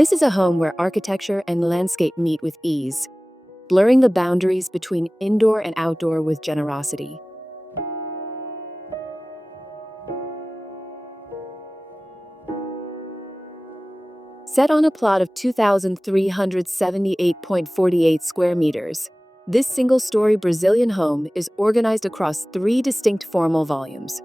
This is a home where architecture and landscape meet with ease, blurring the boundaries between indoor and outdoor with generosity. Set on a plot of 2,378.48 square meters, this single-story Brazilian home is organized across three distinct formal volumes.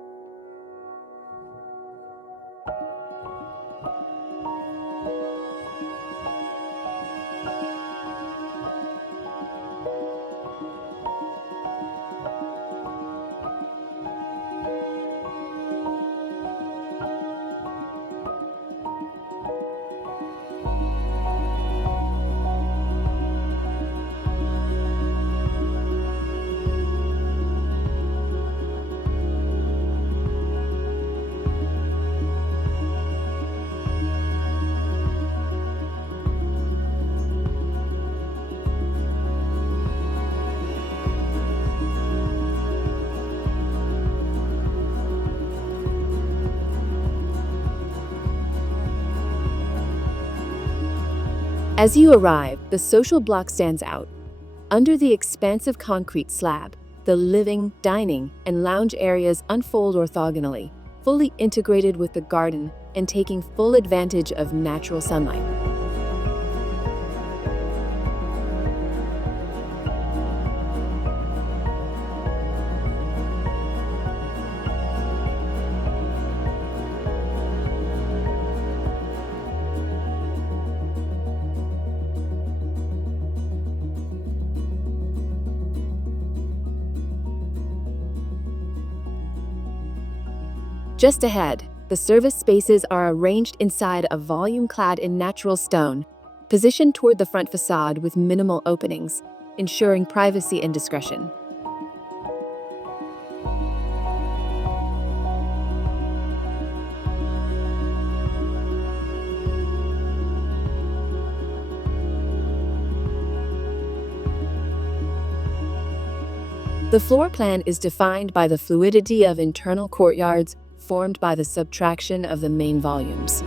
As you arrive, the social block stands out. Under the expansive concrete slab, the living, dining, and lounge areas unfold orthogonally, fully integrated with the garden and taking full advantage of natural sunlight. Just ahead, the service spaces are arranged inside a volume clad in natural stone, positioned toward the front facade with minimal openings, ensuring privacy and discretion. The floor plan is defined by the fluidity of internal courtyards formed by the subtraction of the main volumes.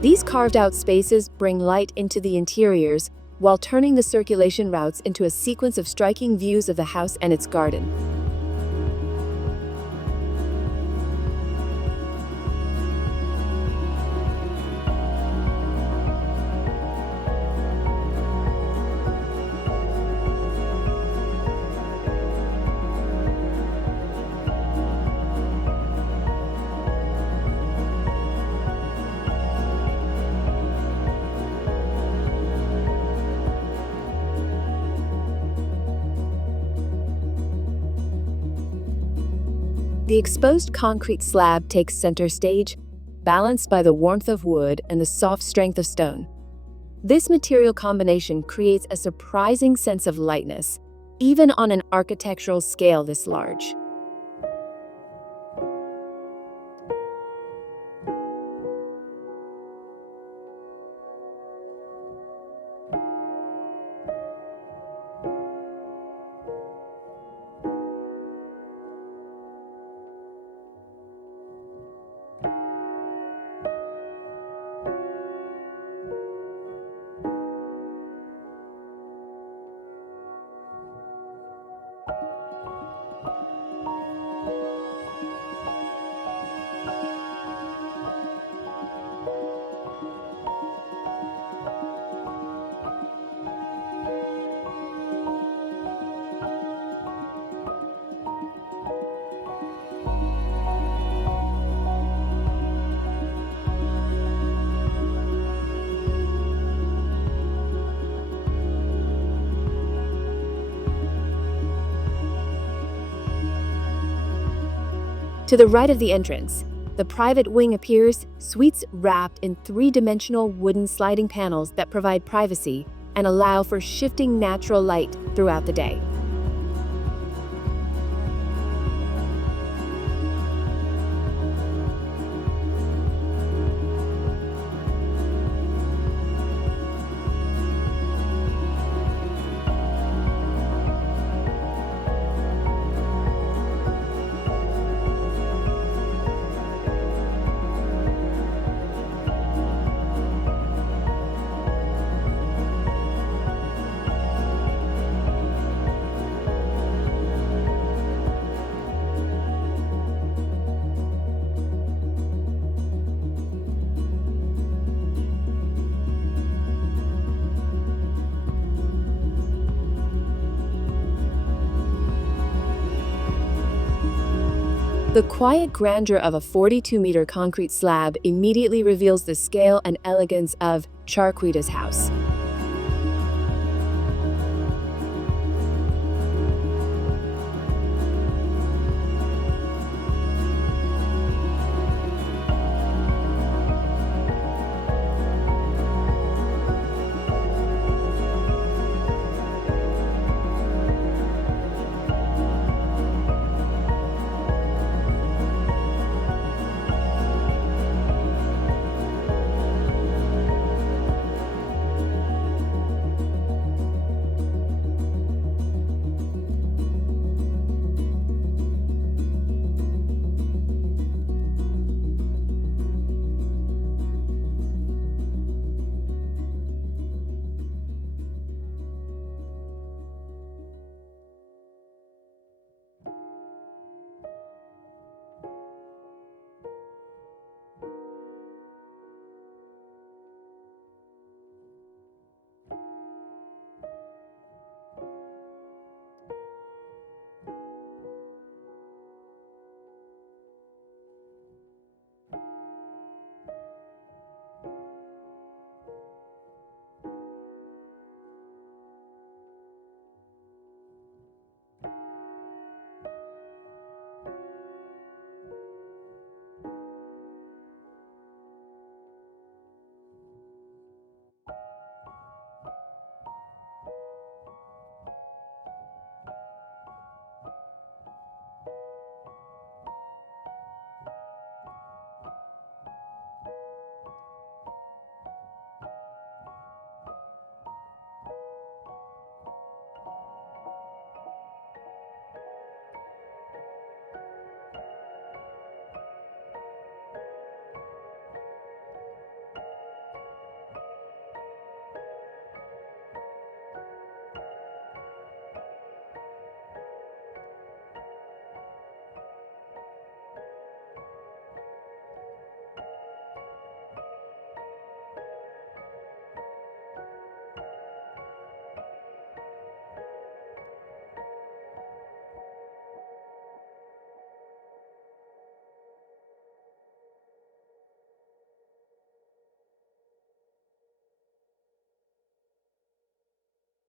These carved-out spaces bring light into the interiors while turning the circulation routes into a sequence of striking views of the house and its garden. The exposed concrete slab takes center stage, balanced by the warmth of wood and the soft strength of stone. This material combination creates a surprising sense of lightness, even on an architectural scale this large. To the right of the entrance, the private wing appears, suites wrapped in three-dimensional wooden sliding panels that provide privacy and allow for shifting natural light throughout the day. The quiet grandeur of a 42-meter concrete slab immediately reveals the scale and elegance of Charqueadas House.